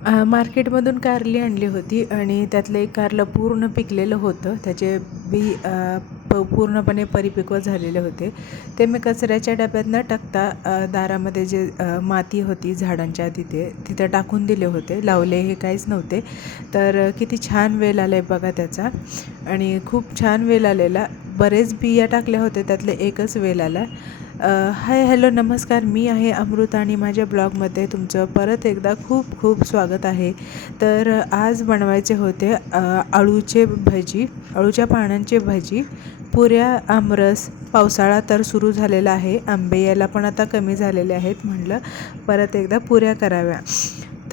मार्केटमधून कारली आणली होती आणि त्यातलं एक कारलं पूर्ण पिकलेलं होतं. त्याचे बी प पूर्णपणे परिपक्व झालेले होते. ते मी कचऱ्याच्या डब्यात न टाकता दारामध्ये जे माती होती झाडांच्या तिथे तिथं टाकून दिले होते. लावले हे काहीच नव्हते. तर किती छान वेल आला आहे बघा त्याचा. आणि खूप छान वेल आलेला. बरेच बिया टाकल्या होत्या त्यातले एकच वेल आला. हाय हॅलो नमस्कार. मी आहे अमृता आणि माझ्या ब्लॉगमध्ये तुमचं परत एकदा खूप खूप स्वागत आहे. तर आज बनवायचे होते अळूचे भजी अळूच्या पानांचे भजी. पुऱ्या आमरस पावसाळा तर सुरू झालेला आहे. आंबे याला पण आता कमी झालेले आहेत म्हटलं. परत एकदा पुऱ्या कराव्या.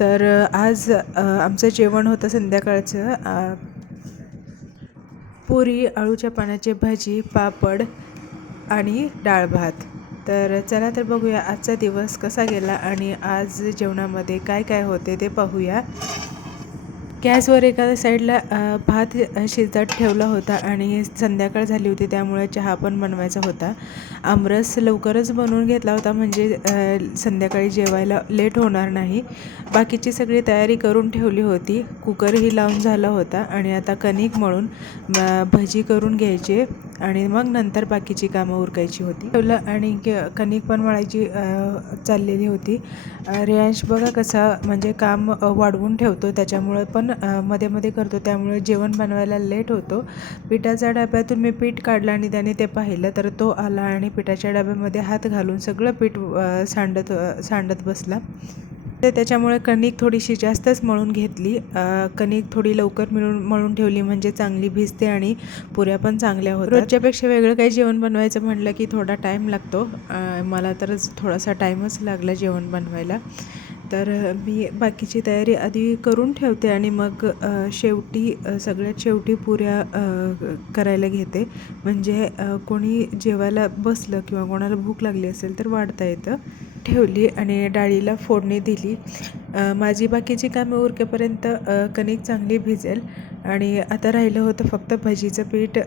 तर आज आमचं जेवण होतं संध्याकाळचं. पुरी अळूच्या पानाचे भाजी पापड आणि डाळ भात. तर चला तर बघूया आजचा दिवस कसा गेला आणि आज जेवणामध्ये काय काय होते ते पाहूया. गॅसवर एका साईडला भात शिजत ठेवला होता आणि संध्याकाळ झाली होती त्यामुळे चहा पण बनवायचा होता. आमरस लवकरच बनवून घेतला होता म्हणजे संध्याकाळी जेवायला लेट होणार नाही. बाकीची सगळी तयारी करून ठेवली होती. कुकरही लावून झाला होता आणि आता कणिक मळून भजी करून घ्यायची. आणि मग नंतर बाकीची कामं उरकायची होती. ठेवलं आणि क- कणिक पण मळायची चाललेली होती. रियांश बघा कसा म्हणजे काम वाढवून ठेवतो. त्याच्यामुळं पण मध्ये मध्ये करतो. त्यामुळे जेवण बनवायला लेट होतो. पिठाच्या डब्यातून मी पीठ काढलं आणि त्याने ते पाहिलं तर तो आला आणि पिठाच्या डब्यामध्ये हात घालून सगळं पीठ सांडत सांडत बसला. तर त्याच्यामुळे कणिक थोडीशी जास्तच मळून घेतली. कणिक थोडी लवकर मिळून मळून ठेवली म्हणजे चांगली भिजते आणि पुऱ्या पण चांगल्या होतात. रोजच्यापेक्षा वेगळं काही जेवण बनवायचं म्हटलं की थोडा टाईम लागतो. मला तर थोडासा टाईमच लागला जेवण बनवायला. तर मी बाकीची तयारी आधी करून ठेवते आणि मग शेवटी सगळ्यात शेवटी पुऱ्या करायला घेते. म्हणजे कोणी जेवायला बसलं किंवा कोणाला भूक लागली असेल तर वाढता येतं. ठेवली आणि डाळीला फोडणी दिली. माझी बाकीची कामं उरकेपर्यंत कणिक चांगली भिजेल आणि आता राहिलं होतं फक्त भजीचं पीठ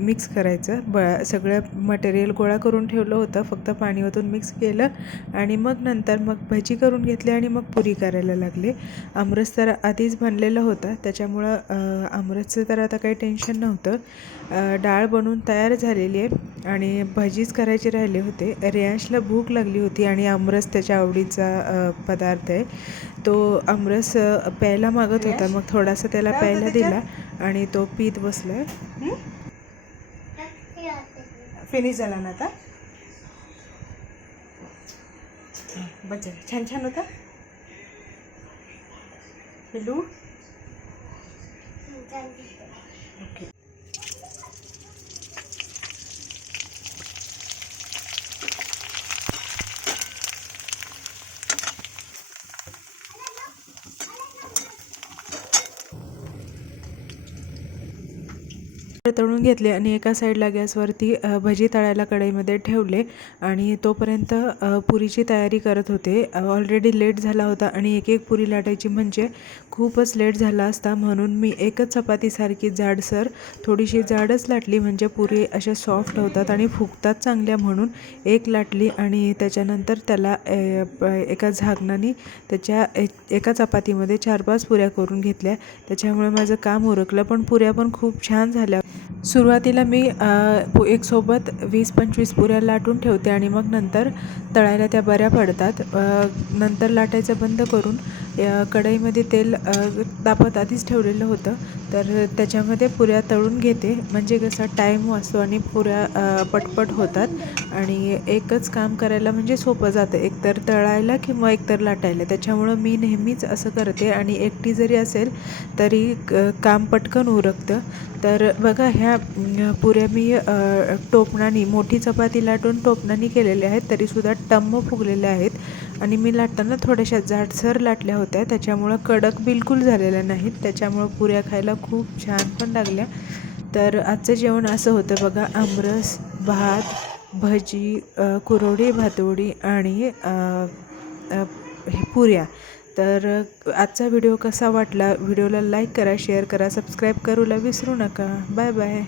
मिक्स करायचं. ब सगळं मटेरियल गोळा करून ठेवलं होतं फक्त पाणी ओतून मिक्स केलं आणि मग नंतर मग भजी करून घेतली आणि मग पुरी करायला लागले. आमरस तर आधीच बनलेलं होतं त्याच्यामुळं आमरसचं तर आता काही टेन्शन नव्हतं. डाळ बनवून तयार झालेली आहे आणि भजीच करायचे राहिले होते. रेयांशला भूक लागली होती आणि आमरस त्याच्या आवडीचा पदार्थ आहे. तो आमरस प्यायला मागत होता. मग थोडासा त्याला प्यायला दिला आणि तो पीत बसला. फिनिश झाला ना आता? बच्चा छान छान होता? पिल्लू? ओके तळून घेतले आणि एका साईडला गॅसवरती भजी तळायला कढईमध्ये ठेवले आणि तोपर्यंत पुरीची तयारी करत होते. ऑलरेडी लेट झाला होता आणि एक एक पुरी लाटायची म्हणजे खूपच लेट झाला असता. म्हणून मी एकच चपातीसारखी जाडसर थोडीशी जाडच लाटली म्हणजे पुरी अशा सॉफ्ट होतात आणि फुगतात चांगल्या म्हणून एक लाटली आणि त्याच्यानंतर त्याला ए, एका झाकणाने त्याच्या एका चपातीमध्ये चार पाच पुऱ्या करून घेतल्या. त्याच्यामुळे माझं काम उरकलं पण पुऱ्या पण खूप छान झाल्या. सुरुवातीला मी पु- एक सोबत वीस पंचवीस पुऱ्या लाटून ठेवते आणि मग नंतर तळायला त्या बऱ्या पडतात. नंतर लाटायचं बंद करून कढईमध्ये तेल तापत आधीच ठेवलेलं होतं. तर त्याच्यामध्ये पुऱ्या तळून घेते. म्हणजे कसा टाईम वाचतो आणि पुऱ्या पटपट होतात. आणि एकच काम करायला म्हणजे सोपं जातं. एकतर तळायला किंवा एकतर लाटायला. त्याच्यामुळं मी नेहमीच असं करते. आणि एकटी जरी असेल तरी क- काम पटकन उरकतं. तर बघा ह्या पुऱ्या मी टोपणानी मोठी चपाती लाटून टोपणानी केलेल्या आहेत. तरीसुद्धा टम्म फुगलेल्या आहेत. आणि मी लाटताना थोड्याशा जाडसर लाटल्या होत्या. त्याच्यामुळं कडक बिलकुल झालेल्या नाहीत. त्याच्यामुळं पुऱ्या खायला खूप छान पण लागल्या. तर आजचं जेवण असं होतं बघा आमरस भात भजी कुरवडी भातवडी आणि पुऱ्या. तर आजचा व्हिडिओ कसा वाटला? व्हिडिओला लाईक करा शेअर करा सबस्क्राईब करूला विसरू नका. Bye bye.